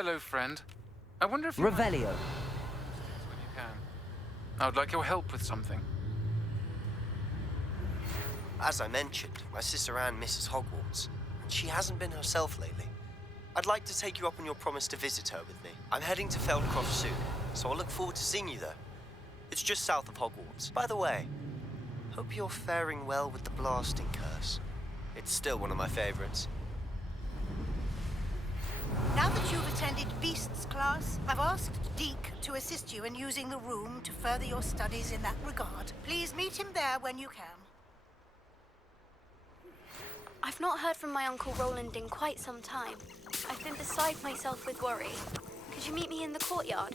Hello, friend. I wonder if you Revelio. when you can. I would like your help with something. As I mentioned, my sister Anne misses Hogwarts, and she hasn't been herself lately. I'd like to take you up on your promise to visit her with me. I'm heading to Feldcroft soon, so I'll look forward to seeing you there. It's just south of Hogwarts. By the way, hope you're faring well with the blasting curse. It's still one of my favorites. Now that you've attended Beasts class, I've asked Deke to assist you in using the room to further your studies in that regard. Please meet him there when you can. I've not heard from my Uncle Roland in quite some time. I've been beside myself with worry. Could you meet me in the courtyard?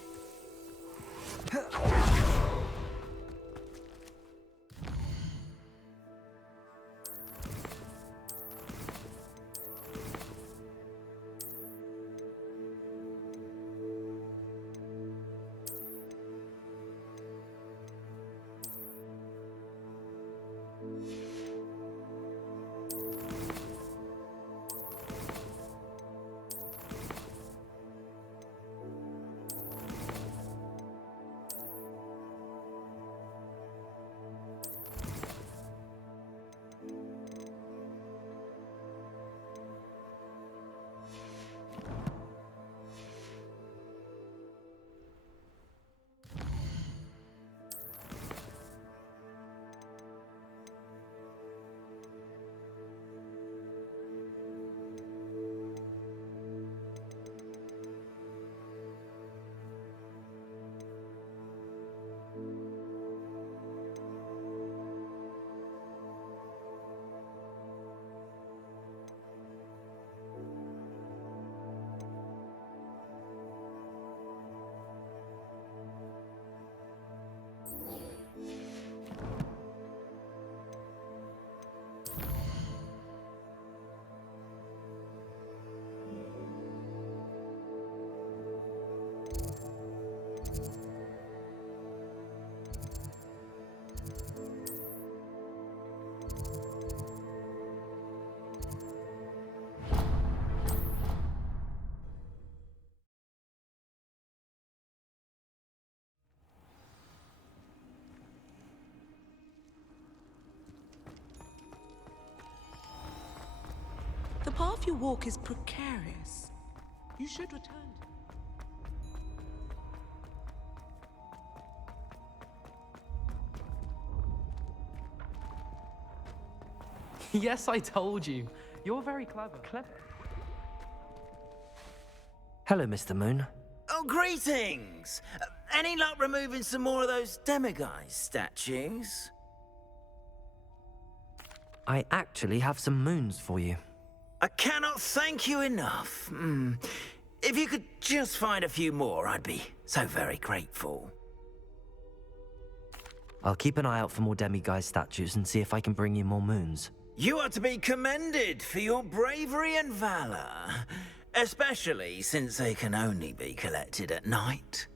The path you walk is precarious. You should return to it. Yes, I told you. You're very clever. Hello, Mr. Moon. Oh, greetings! Any luck removing some more of those demiguise statues? I actually have some moons for you. I cannot thank you enough. If you could just find a few more, I'd be so very grateful. I'll keep an eye out for more demiguise statues and see if I can bring you more moons. You are to be commended for your bravery and valor, especially since they can only be collected at night.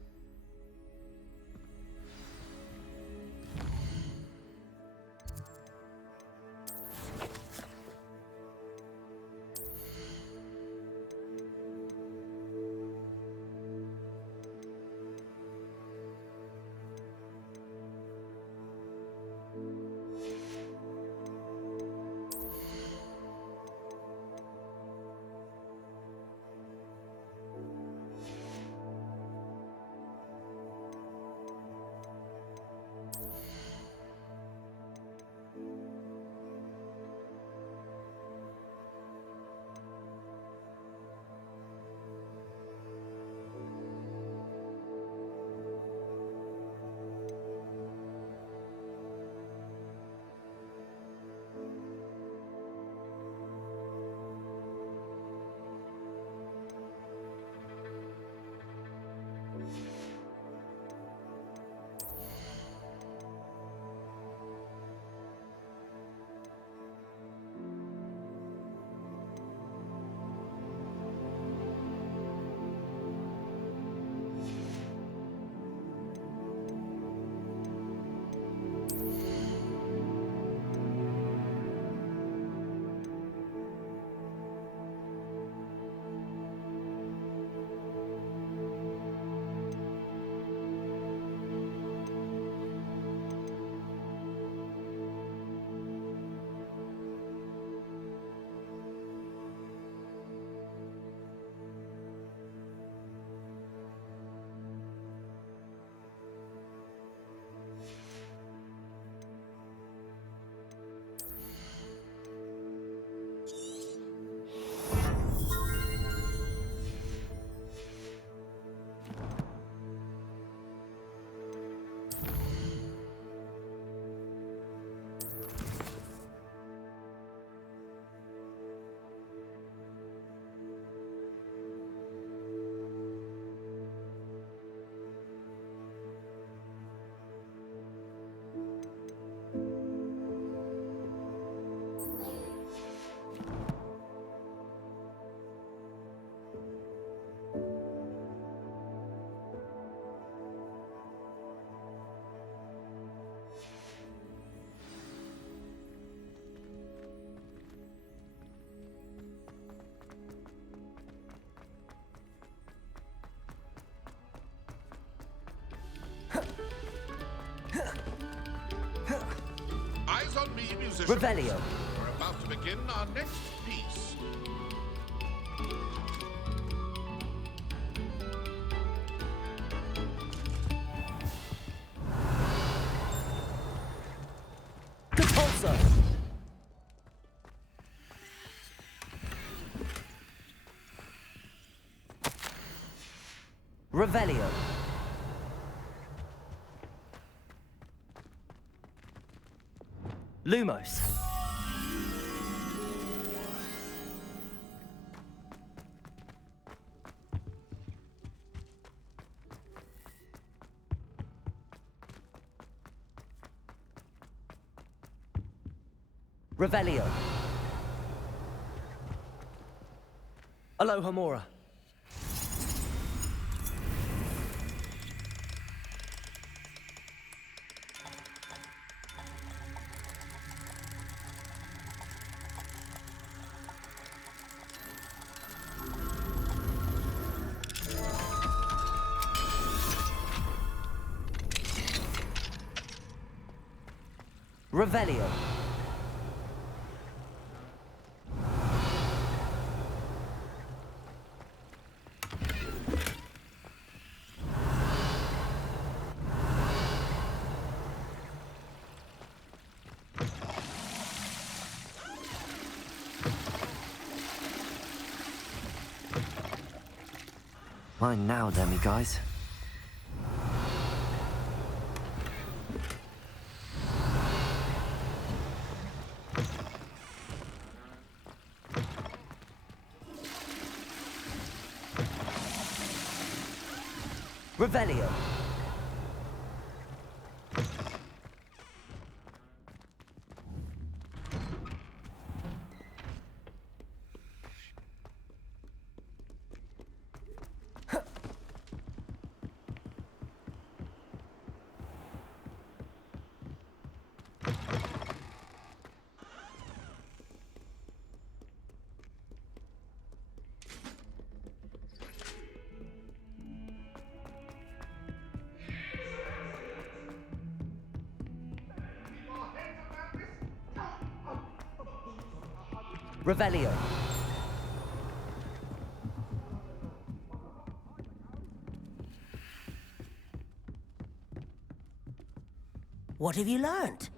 musicians. Revelio. We're about to begin our next piece. Compulso. Revelio. Lumos. Revelio. Alohomora. Revelio. Mine now, demi guys. Revelio. Revelio. What have you learnt?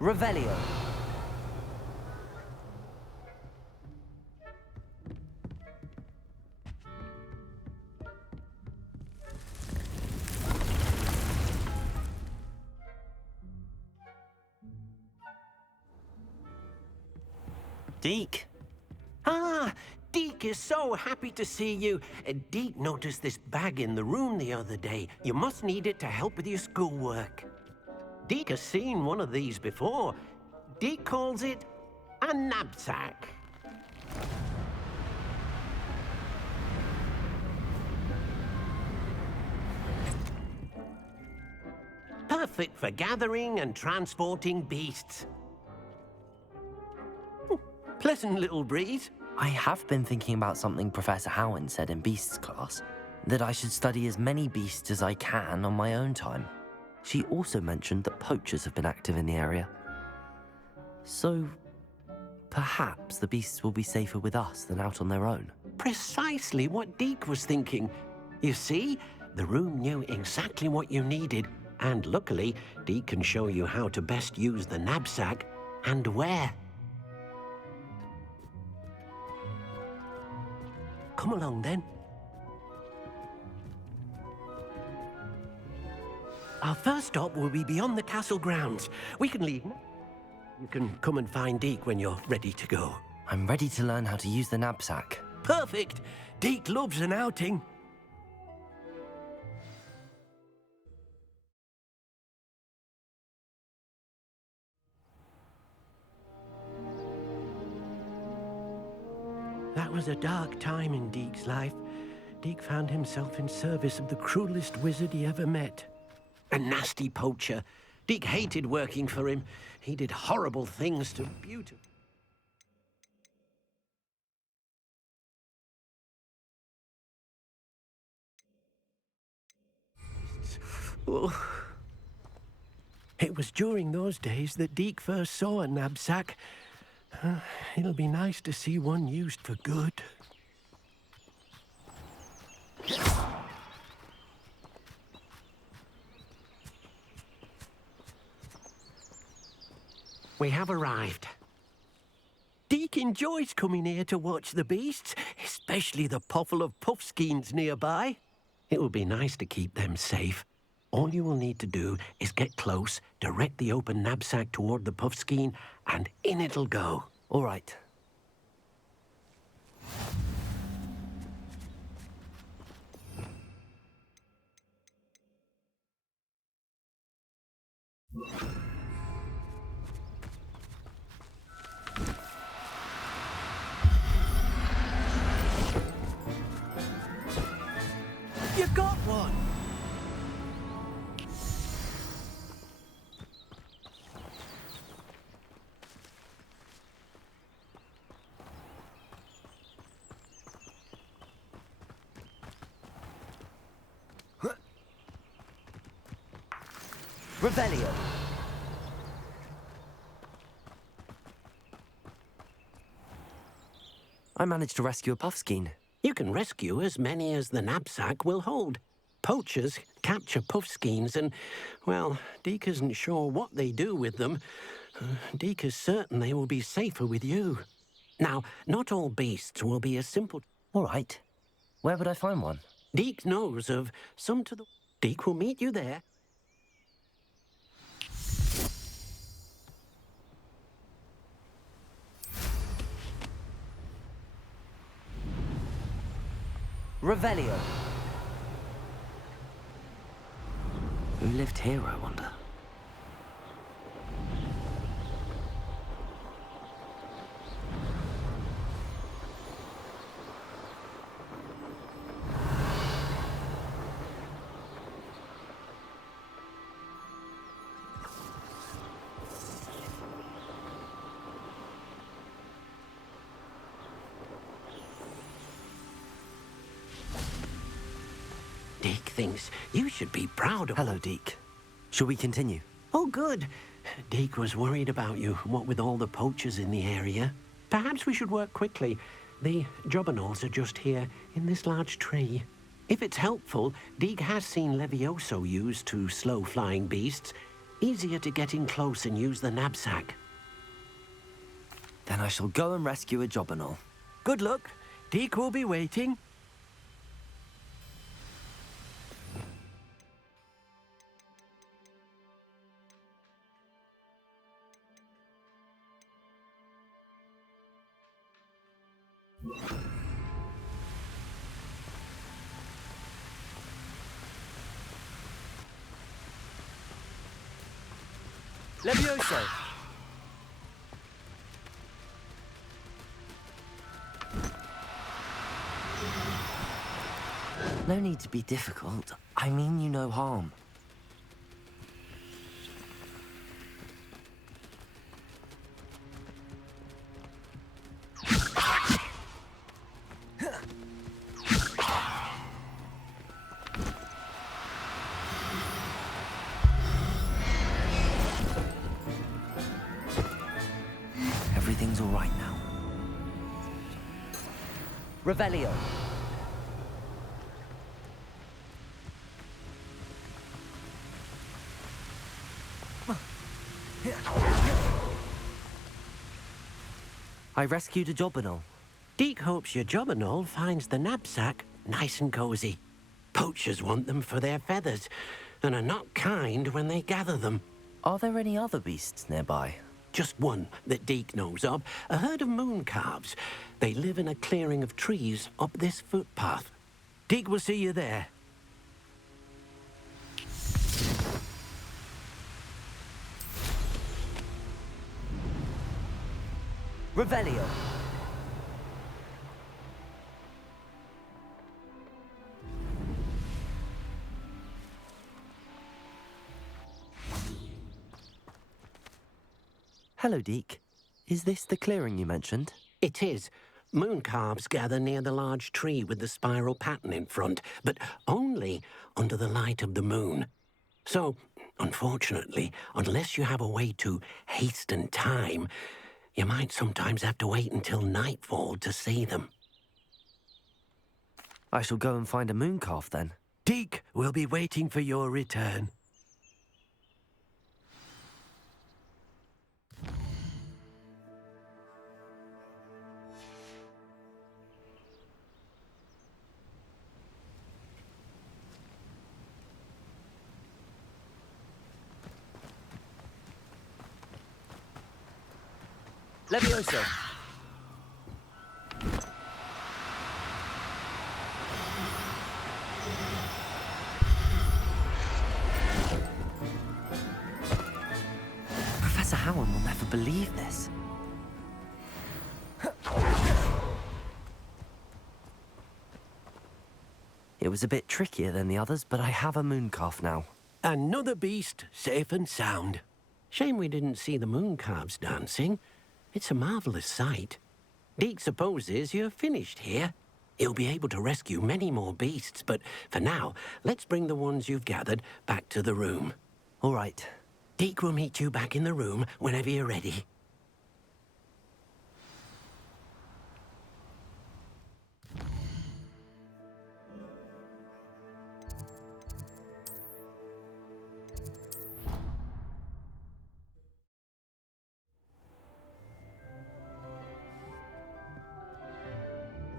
Revelio. Deke. Ah, Deke is so happy to see you. Deke noticed this bag in the room the other day. You must need it to help with your schoolwork. Deke has seen one of these before. Deke calls it a knapsack. Perfect for gathering and transporting beasts. Pleasant little breeze. I have been thinking about something Professor Howen said in Beasts class, that I should study as many beasts as I can on my own time. She also mentioned that poachers have been active in the area. So, perhaps the beasts will be safer with us than out on their own. Precisely what Deke was thinking. You see, the room knew exactly what you needed, and luckily, Deke can show you how to best use the knapsack and where. Come along, then. Our first stop will be beyond the castle grounds. We can leave now. You can come and find Deke when you're ready to go. I'm ready to learn how to use the knapsack. Perfect! Deke loves an outing. That was a dark time in Deke's life. Deke found himself in service of the cruelest wizard he ever met. A nasty poacher. Deke hated working for him. He did horrible things to beautiful. Oh. It was during those days that Deke first saw a knapsack. It'll be nice to see one used for good. We have arrived. Deke enjoys coming here to watch the beasts, especially the potful of puffskeins nearby. It will be nice to keep them safe. All you will need to do is get close, direct the open knapsack toward the puffskein, and in it'll go. All right. You got one! Revelio. I managed to rescue a puffskein. You can rescue as many as the knapsack will hold. Poachers capture puffskeins and, well, Deke isn't sure what they do with them. Deke is certain they will be safer with you. Now, not all beasts will be as simple. All right. Where would I find one? Deke knows of some to the... Deke will meet you there. Revelio. Who lived here, I wonder? Deke thinks you should be proud of... Hello, Deke. Shall we continue? Oh, good. Deke was worried about you, what with all the poachers in the area. Perhaps we should work quickly. The jobberknolls are just here, in this large tree. If it's helpful, Deke has seen Levioso used to slow flying beasts. Easier to get in close and use the knapsack. Then I shall go and rescue a jobberknoll. Good luck. Deke will be waiting. Levioso! No need to be difficult. I mean you no harm. Everything's all right now. Revelio. I rescued a jobberknoll. Deke hopes your jobberknoll finds the knapsack nice and cozy. Poachers want them for their feathers, and are not kind when they gather them. Are there any other beasts nearby? Just one that Deke knows of, a herd of moon calves. They live in a clearing of trees up this footpath. Deke will see you there. Revelio. Hello, Deke. Is this the clearing you mentioned? It is. Moon calves gather near the large tree with the spiral pattern in front, but only under the light of the moon. So, unfortunately, unless you have a way to hasten time, you might sometimes have to wait until nightfall to see them. I shall go and find a moon calf then. Deke will be waiting for your return. Levioso! Professor Howard will never believe this. It was a bit trickier than the others, but I have a moon calf now. Another beast, safe and sound. Shame we didn't see the moon calves dancing. It's a marvelous sight. Deke supposes you're finished here. He'll be able to rescue many more beasts, but for now, let's bring the ones you've gathered back to the room. All right. Deke will meet you back in the room whenever you're ready.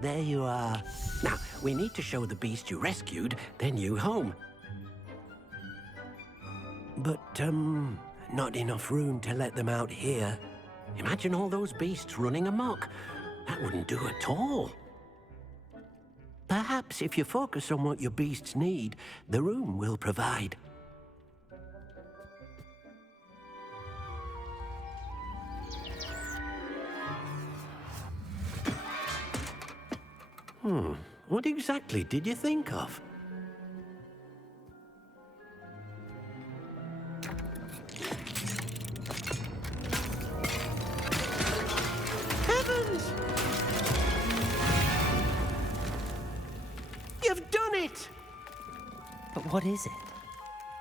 There you are. Now, we need to show the beast you rescued their new home. But, not enough room to let them out here. Imagine all those beasts running amok. That wouldn't do at all. Perhaps if you focus on what your beasts need, the room will provide. What exactly did you think of? Heavens! You've done it! But what is it?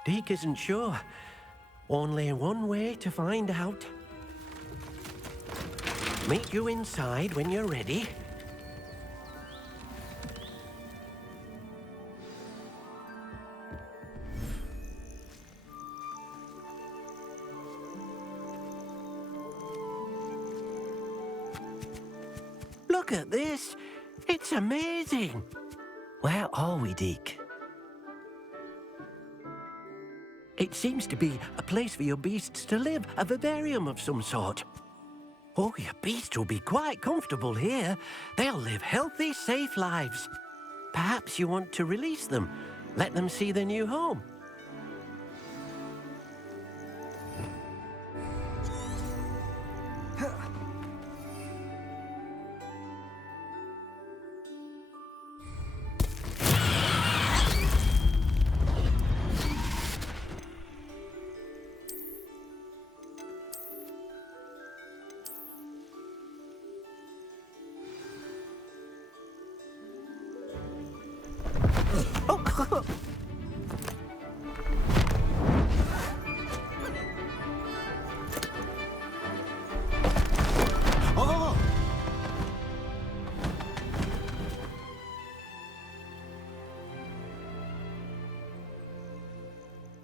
Deke isn't sure. Only one way to find out. Meet you inside when you're ready. Look at this. It's amazing. Where are we, Deke? It seems to be a place for your beasts to live, a vivarium of some sort. Oh, your beasts will be quite comfortable here. They'll live healthy, safe lives. Perhaps you want to release them, let them see their new home.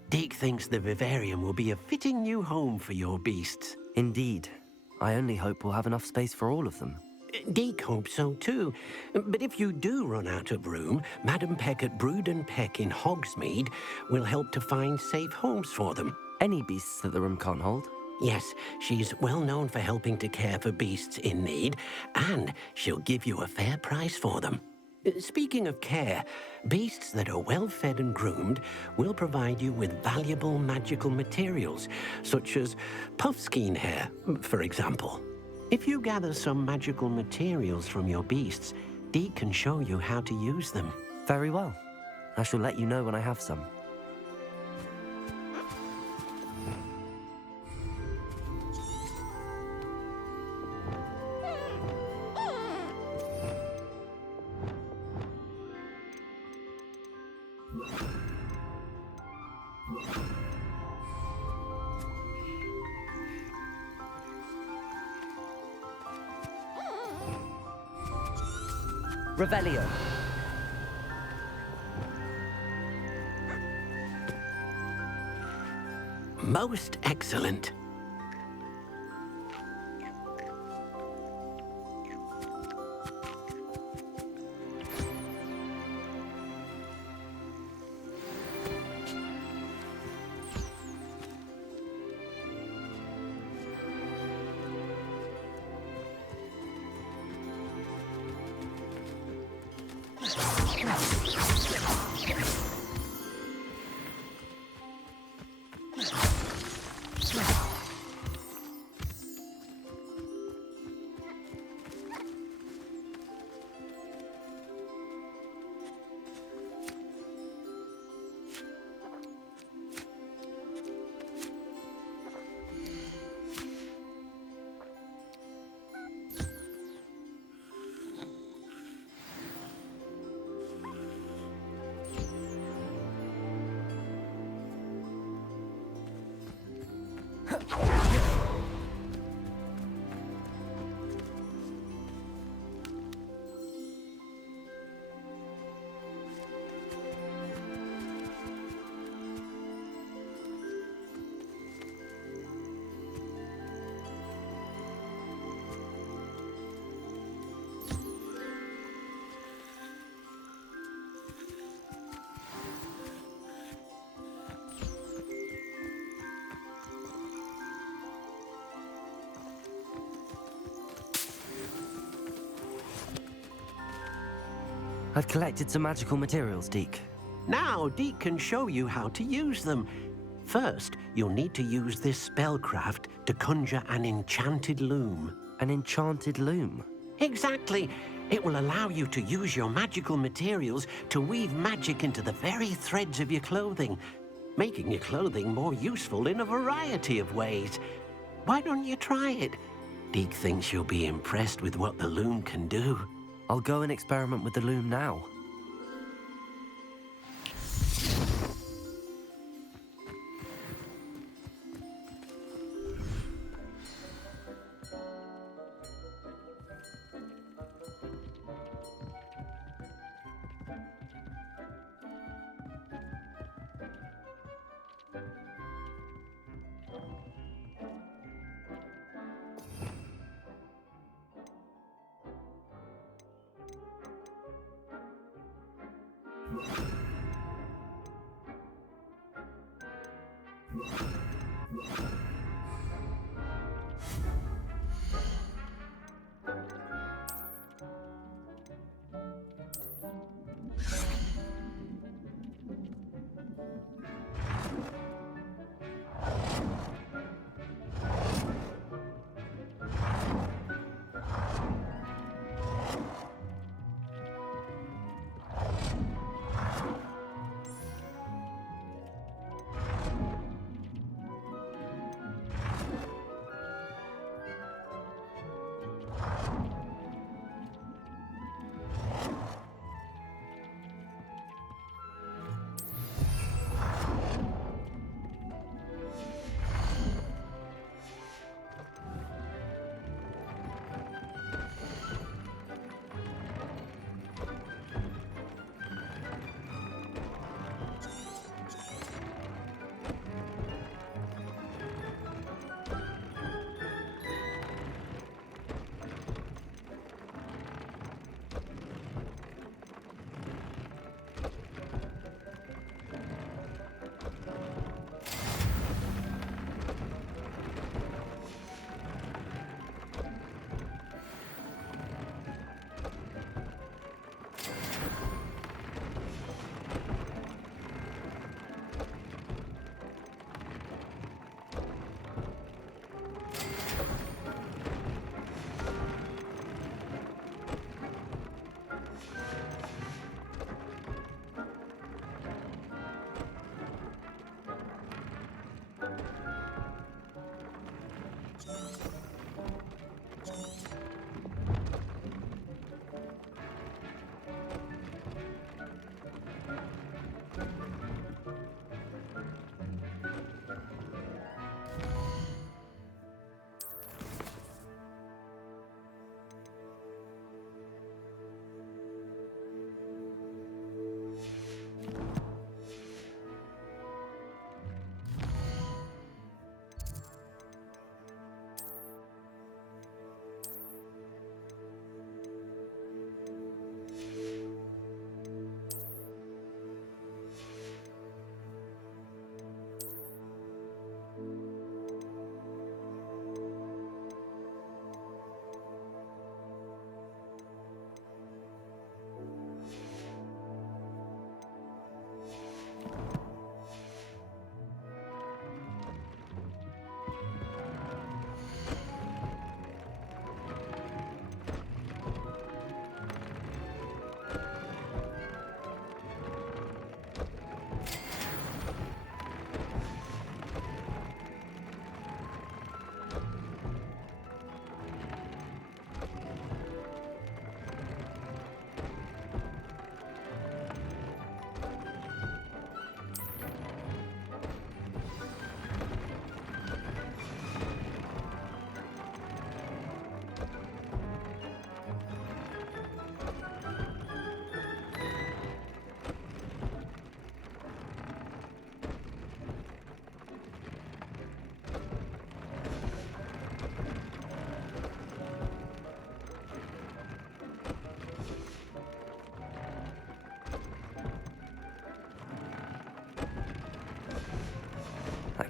Deke thinks the vivarium will be a fitting new home for your beasts. Indeed. I only hope we'll have enough space for all of them. Deke hopes so too. But if you do run out of room, Madam Peck at Brood and Peck in Hogsmeade will help to find safe homes for them. Any beasts that the room can't hold? Yes, she's well known for helping to care for beasts in need, and she'll give you a fair price for them. Speaking of care, beasts that are well fed and groomed will provide you with valuable magical materials, such as puffskein hair, for example. If you gather some magical materials from your beasts, Deke can show you how to use them. Very well. I shall let you know when I have some. Revelio. Most excellent. I've collected some magical materials, Deke. Now, Deke can show you how to use them. First, you'll need to use this spellcraft to conjure an enchanted loom. An enchanted loom? Exactly. It will allow you to use your magical materials to weave magic into the very threads of your clothing, making your clothing more useful in a variety of ways. Why don't you try it? Deke thinks you'll be impressed with what the loom can do. I'll go and experiment with the loom now.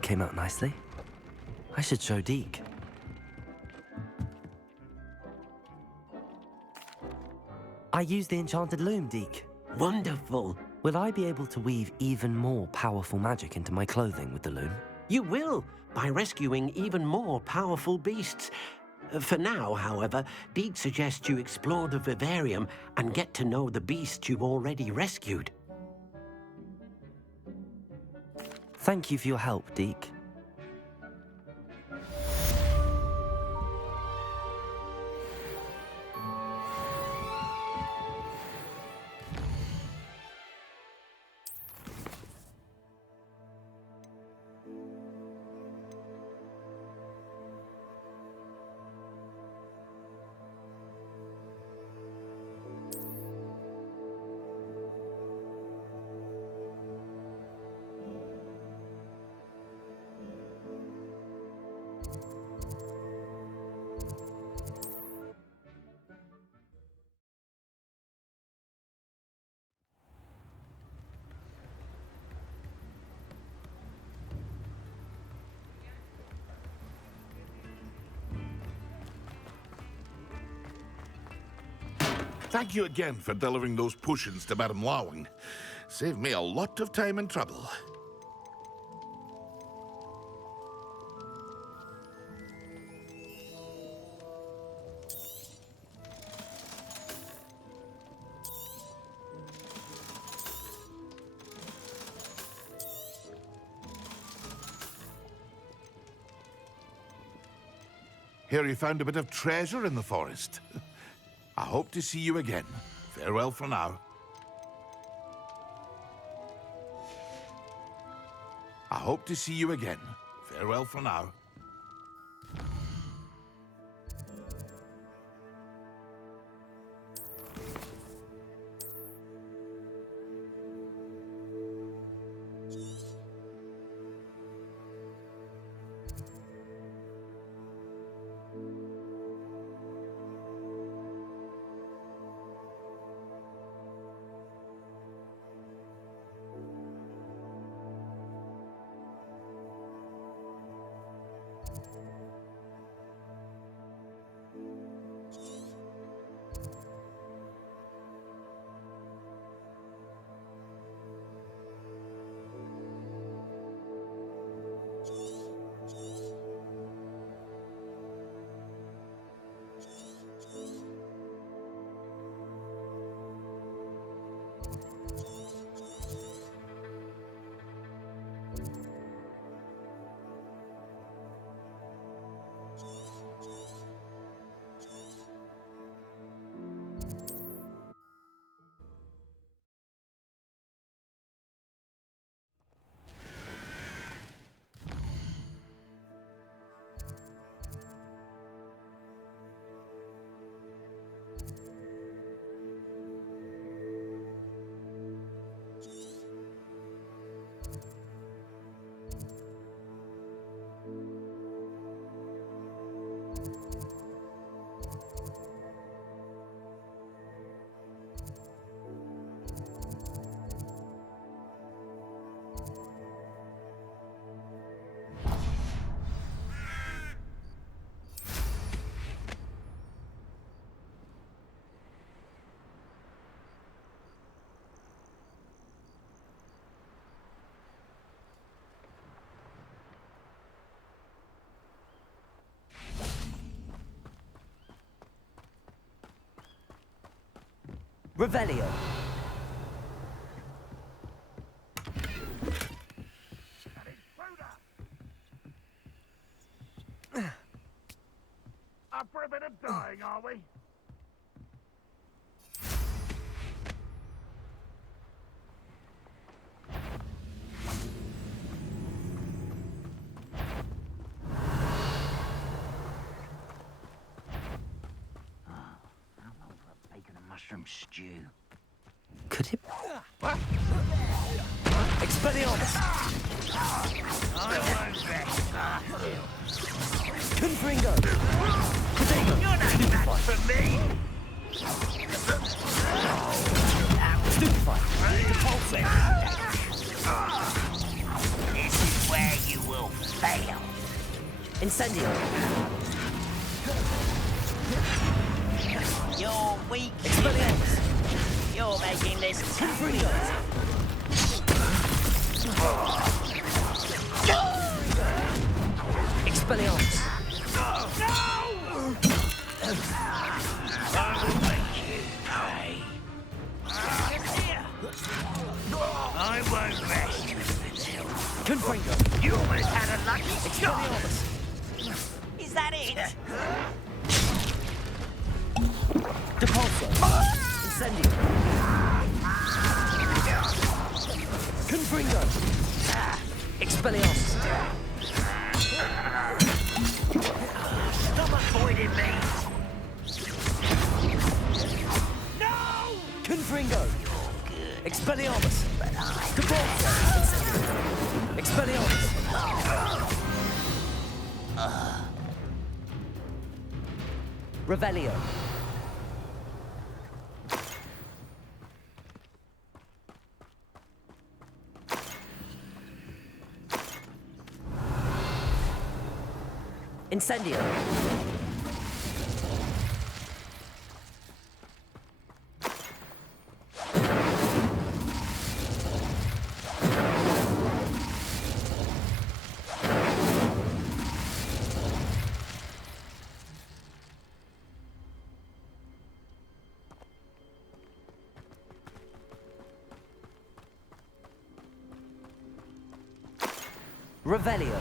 came out nicely. I should show Deke. I used the enchanted loom, Deke. Wonderful. Will I be able to weave even more powerful magic into my clothing with the loom? You will, by rescuing even more powerful beasts. For now, however, Deke suggests you explore the vivarium and get to know the beasts you've already rescued. Thank you for your help, Deke. Thank you again for delivering those potions to Madame Lawing. Saved me a lot of time and trouble. Hear you found a bit of treasure in the forest. I hope to see you again. Farewell for now. I hope to see you again. Farewell for now. Revelio. Up for a bit of dying, are we? Mushroom stew. Could it? Expelliarmus! Confringo! Potato! You're not match for me! Stupefy! Repulsing! This is where you will Incendio. You're weak. Expelliarmus. You're making this Confringo. Expelliarmus. I will make you pay. I won't rest until Confringo. you almost had a lucky shot. Expelliarmus. Is that it? Depulso. Incendio. Confringo. Expelliarmus. Stop avoiding me. No! Confringo. Expelliarmus. Depulso. Incendio. Expelliarmus. Revelio. Incendio. Revelio.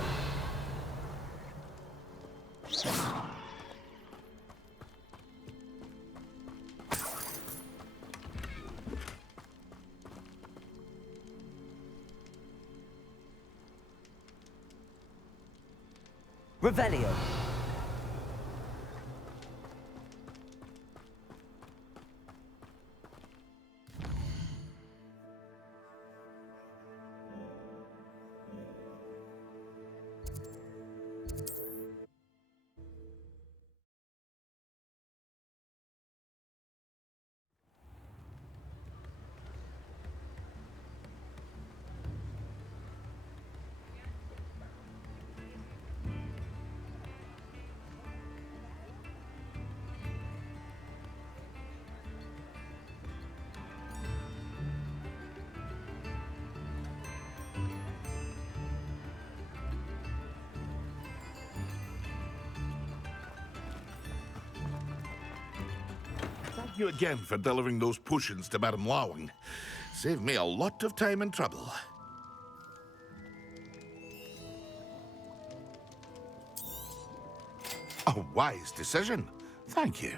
Revelio. Thank you again for delivering those potions to Madame Lawing. Saved me a lot of time and trouble. A wise decision. Thank you.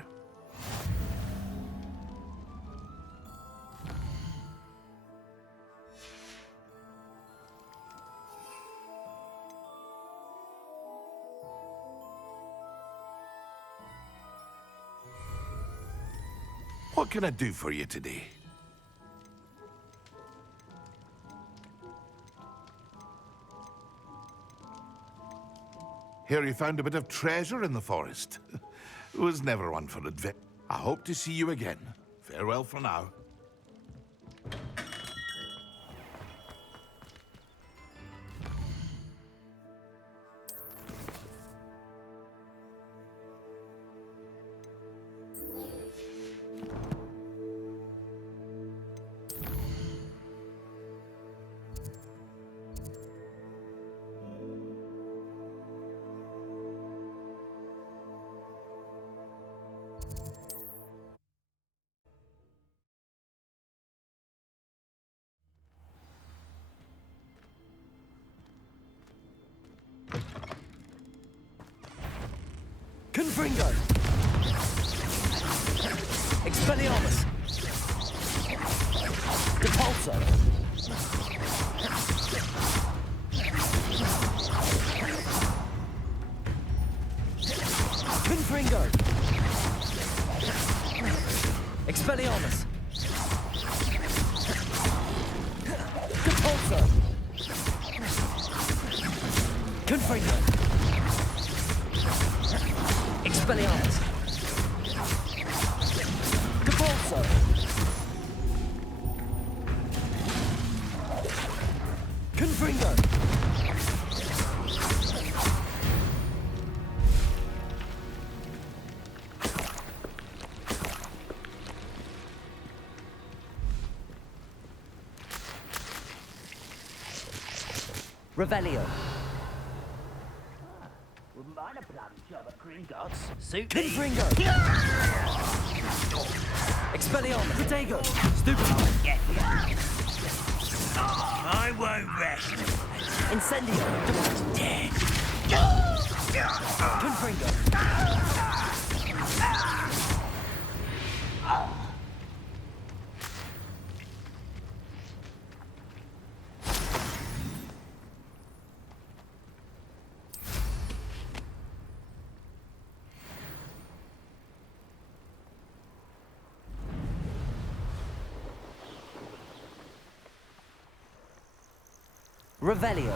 What can I do for you today? Hear you found a bit of treasure in the forest. Was never one for adventure. I hope to see you again. Farewell for now. Confringo. Expelliarmus. Depulso. Confringo. Expelliarmus. Depulso. Confringo. Expelliarmus. Depulso. Confringo. Revelio. Wouldn't mind a plum job at Gringotts. Suit Confringo. Expelliarmus. Protego. Stupid. Get ya. I won't rest. Incendio. Dead. Confringo. Revelio.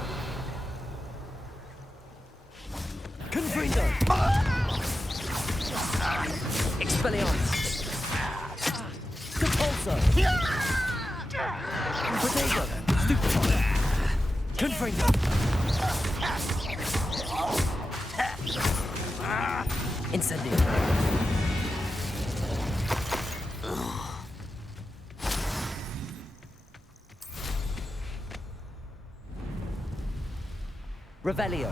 Confringo. Expelliarmus. Compulso. Protego. Stupefy. Confringo. Incendio. Revelio.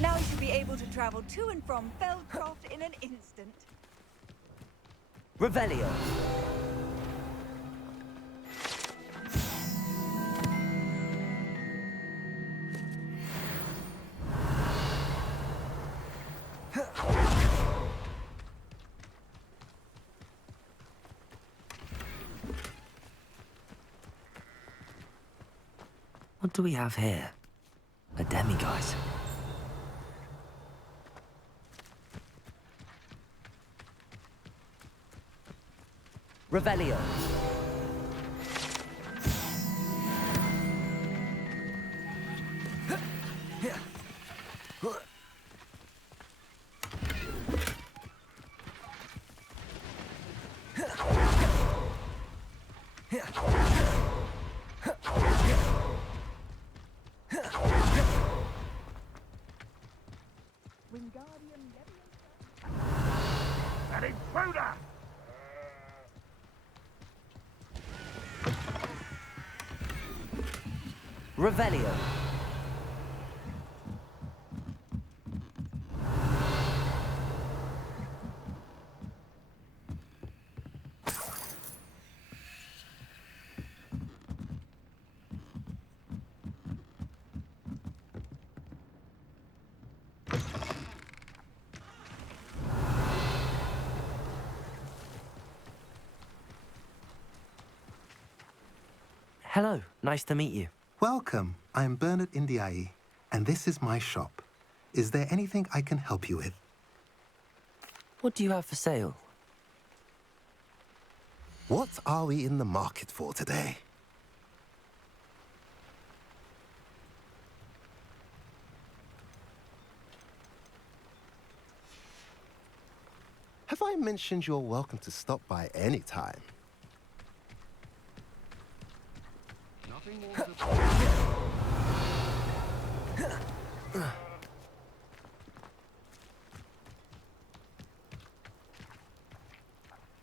Now you should be able to travel to and from Feldcroft in an instant. Revelio. What do we have here? A demiguise. Revelio. An intruder! Revelio. Hello, nice to meet you. Welcome. I'm Bernard Indiai, and this is my shop. Is there anything I can help you with? What do you have for sale? What are we in the market for today? Have I mentioned you're welcome to stop by any time?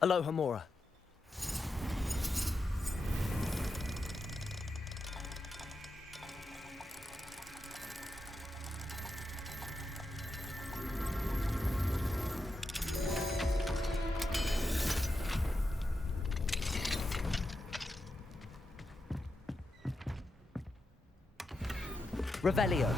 Aloha Mora. Revelio.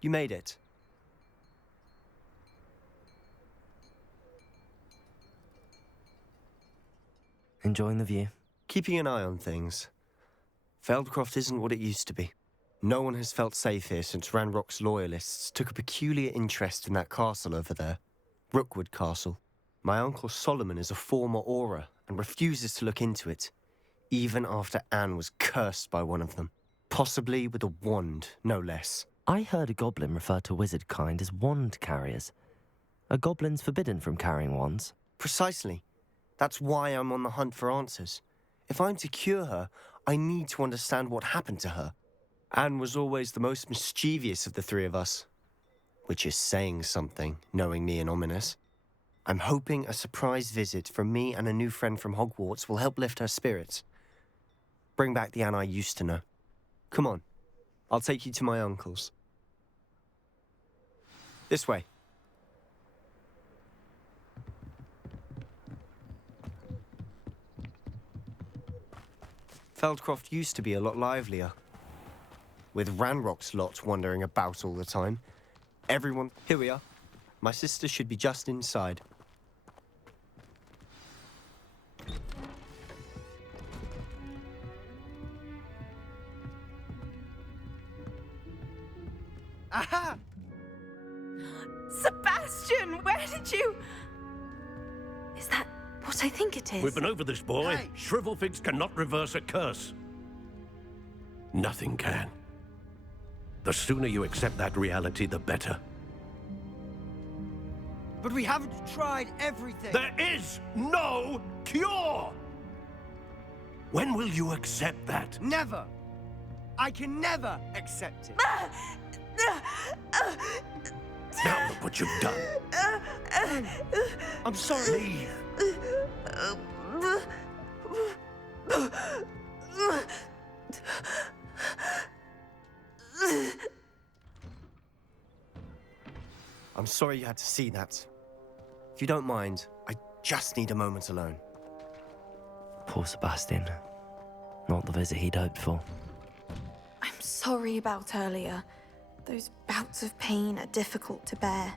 You made it. Enjoying the view? Keeping an eye on things. Feldcroft isn't what it used to be. No one has felt safe here since Ranrock's loyalists took a peculiar interest in that castle over there. Rookwood Castle. My uncle Solomon is a former Auror and refuses to look into it, even after Anne was cursed by one of them. Possibly with a wand, no less. I heard a goblin refer to wizard kind as wand carriers. Are goblins forbidden from carrying wands? Precisely. That's why I'm on the hunt for answers. If I'm to cure her, I need to understand what happened to her. Anne was always the most mischievous of the three of us. Which is saying something, knowing me and ominous. I'm hoping a surprise visit from me and a new friend from Hogwarts will help lift her spirits. Bring back the Anne I used to know. Come on, I'll take you to my uncle's. This way. Feldcroft used to be a lot livelier. With Ranrock's lot wandering about all the time. Everyone... Here we are. My sister should be just inside. Aha! Sebastian, where did you... Is that what I think it is? We've been over this, boy. Hey. Shrivelfigs cannot reverse a curse. Nothing can. The sooner you accept that reality, the better. But we haven't tried everything. There is no cure! When will you accept that? Never. I can never accept it. Now look what you've done. I'm sorry. I'm sorry you had to see that. If you don't mind, I just need a moment alone. Poor Sebastian. Not the visit he'd hoped for. I'm sorry about earlier. Those bouts of pain are difficult to bear.